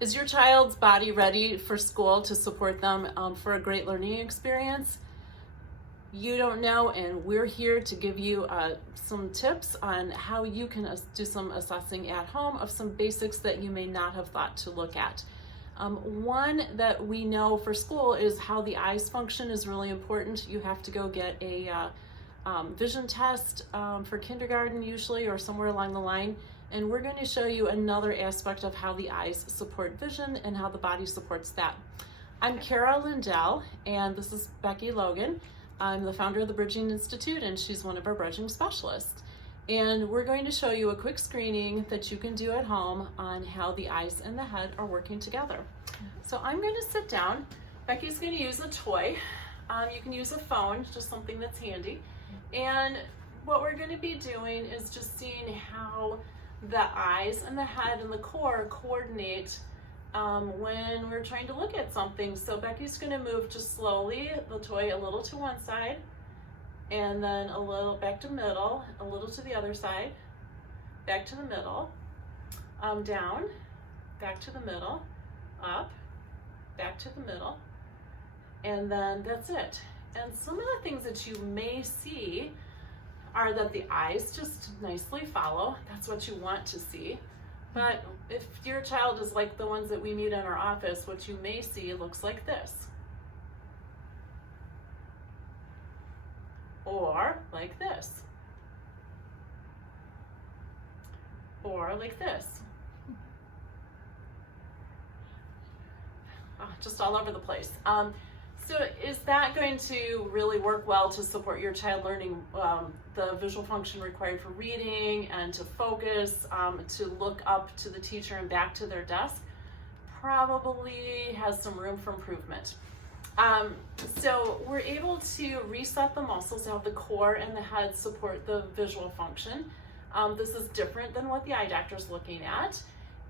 Is your child's body ready for school to support them for a great learning experience? You don't know, and we're here to give you some tips on how you can do some assessing at home of some basics that you may not have thought to look at. One that we know for school is how the eyes function is really important. You have to go get a vision test for kindergarten usually, or somewhere along the line. And we're going to show you another aspect of how the eyes support vision and how the body supports that. I'm Kara Lindell, and this is Becky Logan. I'm the founder of the Bridging Institute, and she's one of our bridging specialists. And we're going to show you a quick screening that you can do at home on how the eyes and the head are working together. So I'm going to sit down. Becky's going to use a toy. You can use a phone, just something that's handy. And what we're going to be doing is just seeing how the eyes and the head and the core coordinate when we're trying to look at something. So Becky's going to move just slowly the toy a little to one side, and then a little back to middle, a little to the other side, back to the middle, down, back to the middle, up, back to the middle, and then that's it. And some of the things that you may see are that the eyes just nicely follow. That's what you want to see. But if your child is like the ones that we meet in our office, what you may see looks like this. Or like this. Or like this. Just all over the place. So is that going to really work well to support your child learning the visual function required for reading and to focus, to look up to the teacher and back to their desk? Probably has some room for improvement. So we're able to reset the muscles to have the core and the head support the visual function. This is different than what the eye doctor's looking at,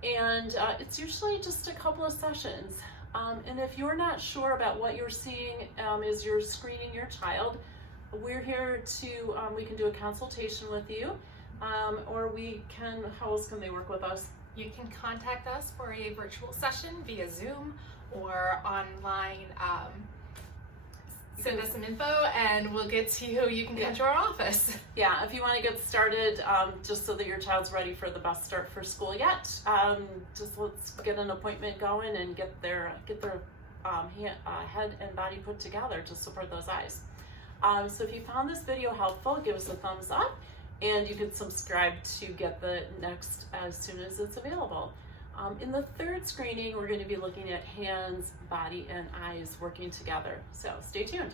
and it's usually just a couple of sessions. And if you're not sure about what you're seeing as you're screening your child, we're here to, we can do a consultation with you, or we can, how else can they work with us? You can contact us for a virtual session via Zoom or online. Send us some info and we'll get to you. You can come to our office. Yeah, if you want to get started, just so that your child's ready for the best start for school yet, just let's get an appointment going and get their head and body put together to support those eyes. So if you found this video helpful, give us a thumbs up, and you can subscribe to get the next as soon as it's available. In the third screening, we're going to be looking at hands, body, and eyes working together. So stay tuned.